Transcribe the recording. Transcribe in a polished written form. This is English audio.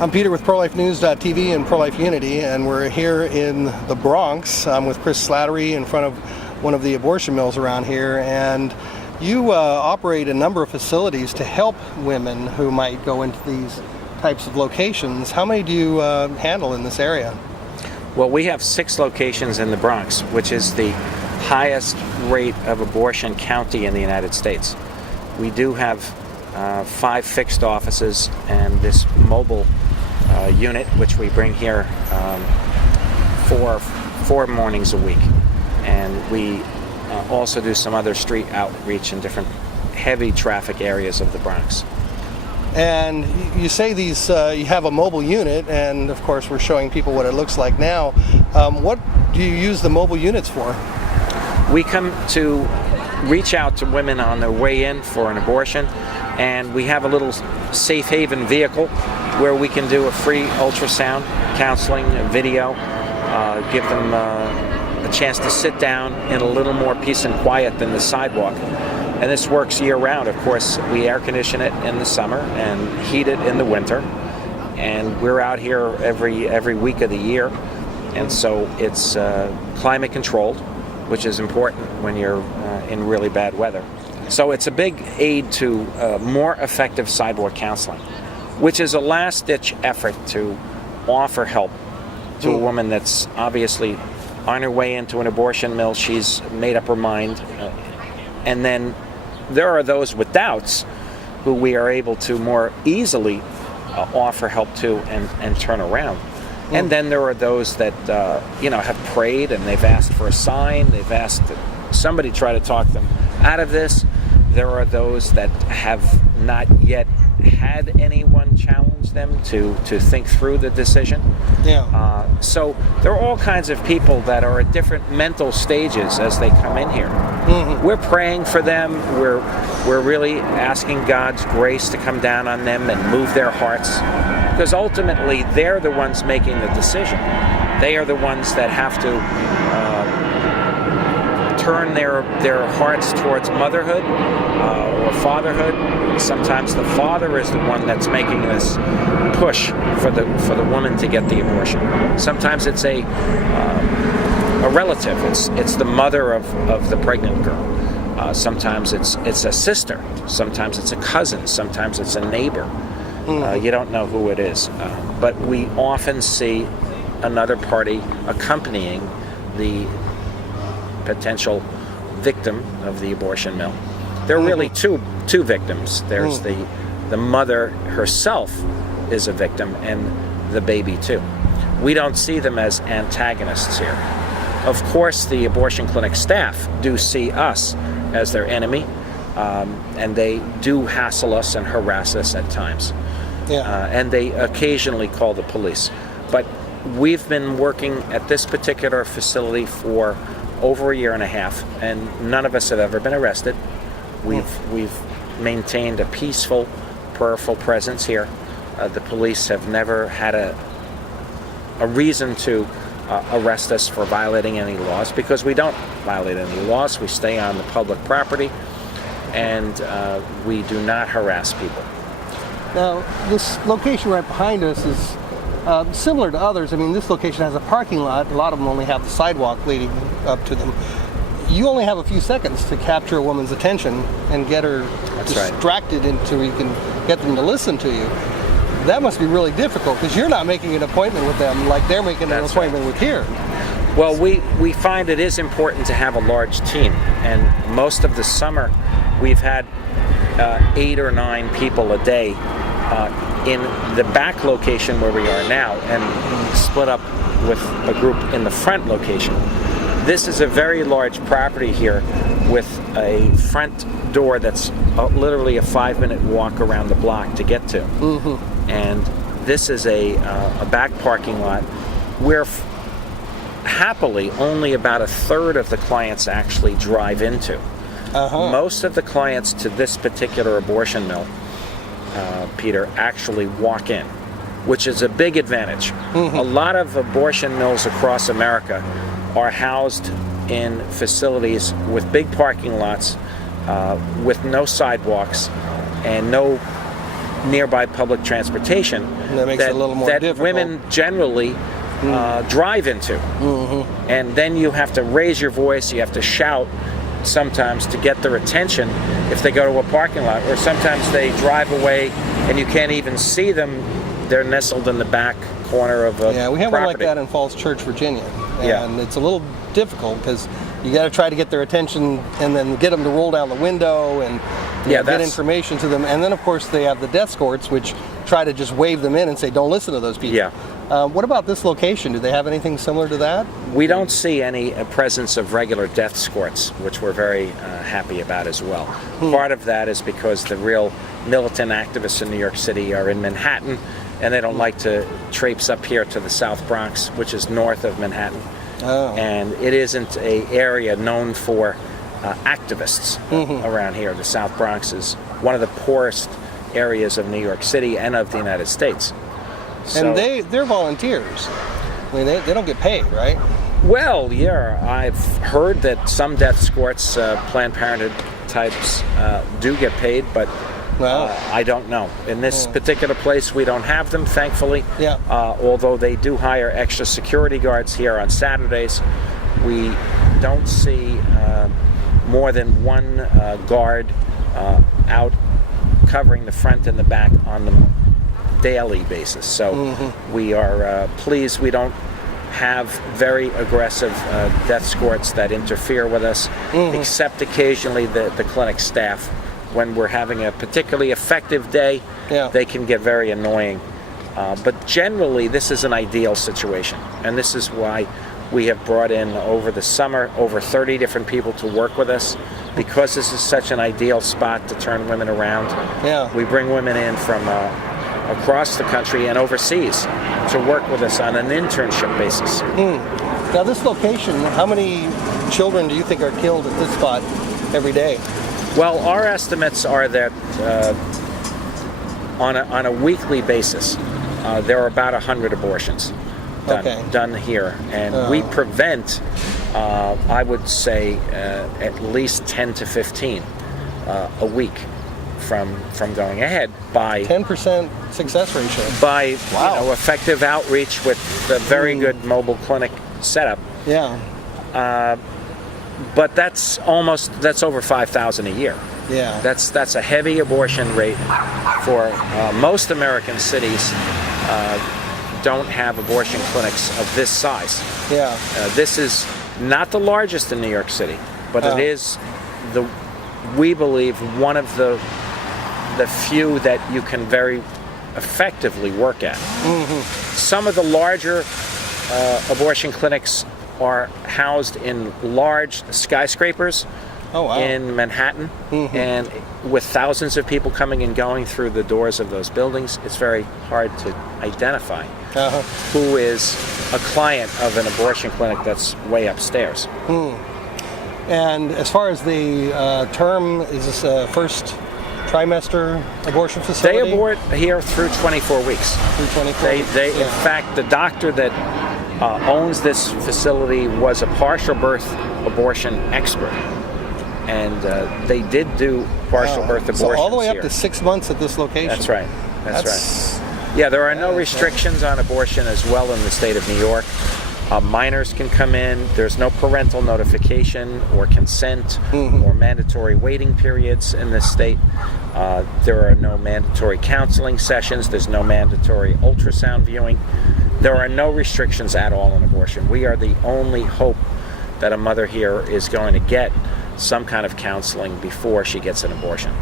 I'm Peter with ProLifeNews.tv and ProLife Unity, and we're here in the Bronx. I'm with Chris Slattery in front of one of the abortion mills around here, and you operate a number of facilities to help women who might go into these types of locations. How many do you handle in this area? Well, we have 6 locations in the Bronx, which is the highest rate of abortion county in the United States. We do have 5 fixed offices and this mobile unit, which we bring here four mornings a week. And we also do some other street outreach in different heavy traffic areas of the Bronx. And you say these, you have a mobile unit, and of course we're showing people what it looks like now. What do you use the mobile units for? We come to reach out to women on their way in for an abortion, and we have a little safe haven vehicle where we can do a free ultrasound, counseling, video, give them a chance to sit down in a little more peace and quiet than the sidewalk. And this works year-round. Of course, we air condition it in the summer and heat it in the winter. And we're out here every week of the year. And so it's climate controlled, which is important when you're in really bad weather. So it's a big aid to more effective sidewalk counseling, which is a last-ditch effort to offer help to a woman that's obviously on her way into an abortion mill. She's made up her mind. And then there are those with doubts who we are able to more easily offer help to and turn around. And then there are those that have prayed and they've asked for a sign. They've asked that somebody try to talk them out of this. There are those that have not yet had anyone challenge them to think through the decision. So there are all kinds of people that are at different mental stages as they come in here. We're praying for them. We're really asking God's grace to come down on them and move their hearts, because ultimately they're the ones making the decision. They are the ones that have to turn their hearts towards motherhood or fatherhood. Sometimes the father is the one that's making this push for the woman to get the abortion. Sometimes it's a relative. It's the mother of the pregnant girl. Sometimes it's a sister. Sometimes it's a cousin. Sometimes it's a neighbor. You don't know who it is. But we often see another party accompanying the potential victim of the abortion mill. There are really two victims. There's the mother herself is a victim, and the baby too. We don't see them as antagonists here. Of course, the abortion clinic staff do see us as their enemy, and they do hassle us and harass us at times. And they occasionally call the police. But we've been working at this particular facility for over a year and a half, and none of us have ever been arrested. We've maintained a peaceful, prayerful presence here. The police have never had a reason to arrest us for violating any laws, because we don't violate any laws. We stay on the public property, and we do not harass people. Now, this location right behind us is similar to others. I mean, this location has a parking lot. A lot of them only have the sidewalk leading up to them. You only have a few seconds to capture a woman's attention and get her distracted until you can get them to listen to you. That must be really difficult, because you're not making an appointment with them like they're making an appointment with here. Well, we find it is important to have a large team, and most of the summer we've had 8 or 9 people a day in the back location where we are now, and split up with a group in the front location. This is a very large property here with a front door that's literally a 5-minute walk around the block to get to. And this is a back parking lot where happily only about 1/3 of the clients actually drive into. Most of the clients to this particular abortion mill, Peter, actually walk in, which is a big advantage. A lot of abortion mills across America are housed in facilities with big parking lots, with no sidewalks and no nearby public transportation That makes it a little more that difficult. women generally drive into. And then you have to raise your voice, you have to shout sometimes to get their attention if they go to a parking lot, or sometimes they drive away and you can't even see them. They're nestled in the back corner of a Yeah, we have property. one like that in Falls Church, Virginia. Yeah. And it's a little difficult because you got to try to get their attention and then get them to roll down the window and get information to them. And then, of course, they have the death escorts, which try to just wave them in and say, don't listen to those people. Yeah. What about this location? Do they have anything similar to that? We don't see any presence of regular death escorts, which we're very happy about as well. Part of that is because the real militant activists in New York City are in Manhattan, and they don't like to traipse up here to the South Bronx, which is north of Manhattan. Oh. And it isn't an area known for activists around here. The South Bronx is one of the poorest areas of New York City and of the United States. So, And they're volunteers. I mean, they don't get paid, right? well, yeah, I've heard that some death escorts, Planned Parenthood types, do get paid, but Wow. I don't know. In this particular place, we don't have them, thankfully. Yeah. Although they do hire extra security guards here on Saturdays, we don't see more than one guard out covering the front and the back on the daily basis. So we are pleased we don't have very aggressive death escorts that interfere with us, except occasionally the clinic staff. When we're having a particularly effective day, they can get very annoying. But generally, this is an ideal situation. And this is why we have brought in, over the summer, over 30 different people to work with us. Because this is such an ideal spot to turn women around. Yeah. We bring women in from across the country and overseas to work with us on an internship basis. Now, this location, how many children do you think are killed at this spot every day? Well, our estimates are that on a weekly basis, there are about 100 abortions done here, and we prevent, I would say, at least 10 to 15 a week from going ahead by 10% success ratio. By effective outreach with a very good mobile clinic setup. Yeah. But that's over 5,000 a year. Yeah. That's a heavy abortion rate for most American cities. Don't have abortion clinics of this size. Yeah. This is not the largest in New York City, but it is we believe one of the few that you can very effectively work at. Some of the larger abortion clinics are housed in large skyscrapers in Manhattan, and with thousands of people coming and going through the doors of those buildings, it's very hard to identify who is a client of an abortion clinic that's way upstairs. And as far as the term, is this a first trimester abortion facility? They abort here through 24 weeks. Through 24 weeks. In fact, the doctor that owns this facility was a partial birth abortion expert, and they did do partial birth abortions. So all the way here. up to 6 months at this location. That's right. That's right. Yeah, there are no restrictions on abortion as well in the state of New York. Minors can come in. There's no parental notification or consent or mandatory waiting periods in this state. There are no mandatory counseling sessions. There's no mandatory ultrasound viewing. There are no restrictions at all on abortion. We are the only hope that a mother here is going to get some kind of counseling before she gets an abortion.